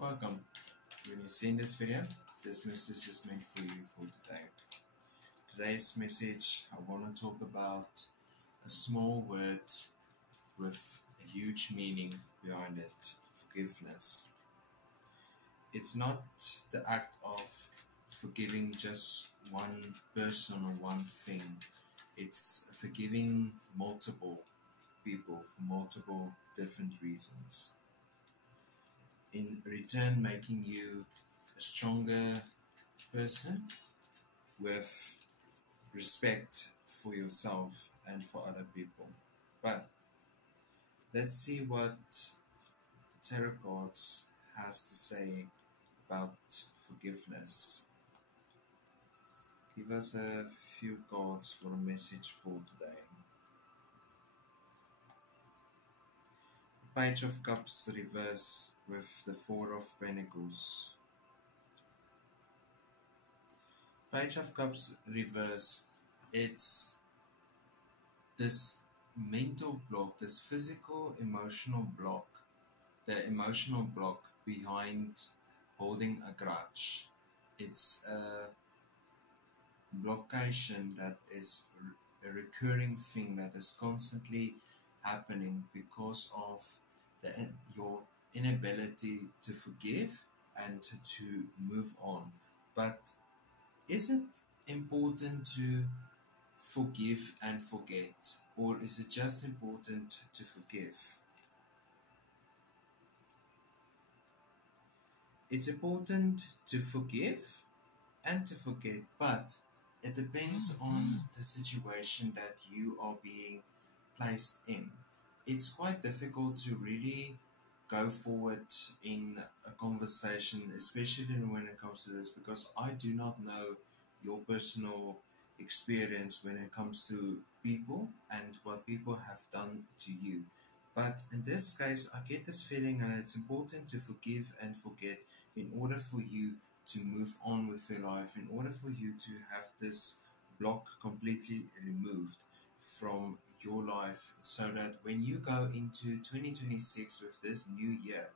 Welcome. When you're seeing this video, this message is meant for you for today. Today's message, I want to talk about a small word with a huge meaning behind it: forgiveness. It's not the act of forgiving just one person or one thing, it's forgiving multiple people for multiple different reasons. In return, making you a stronger person with respect for yourself and for other people. But let's see what tarot cards has to say about forgiveness. Give us a few cards for a message for today. Page of Cups reverse with the Four of Pentacles. Page of Cups reverse, it's this mental block, this physical emotional block, the emotional block behind holding a grudge. It's a blockation that is a recurring thing that is constantly happening because of your inability to forgive and to move on. But is it important to forgive and forget, or is it just important to forgive? It's important to forgive and to forget, but it depends on the situation that you are being placed in. It's quite difficult to really go forward in a conversation, especially when it comes to this, because I do not know your personal experience when it comes to people and what people have done to you. But in this case, I get this feeling, and it's important to forgive and forget in order for you to move on with your life, in order for you to have this block completely removed from your life, so that when you go into 2026 with this new year,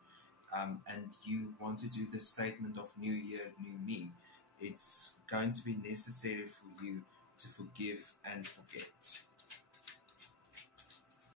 and you want to do the statement of new year, new me, it's going to be necessary for you to forgive and forget.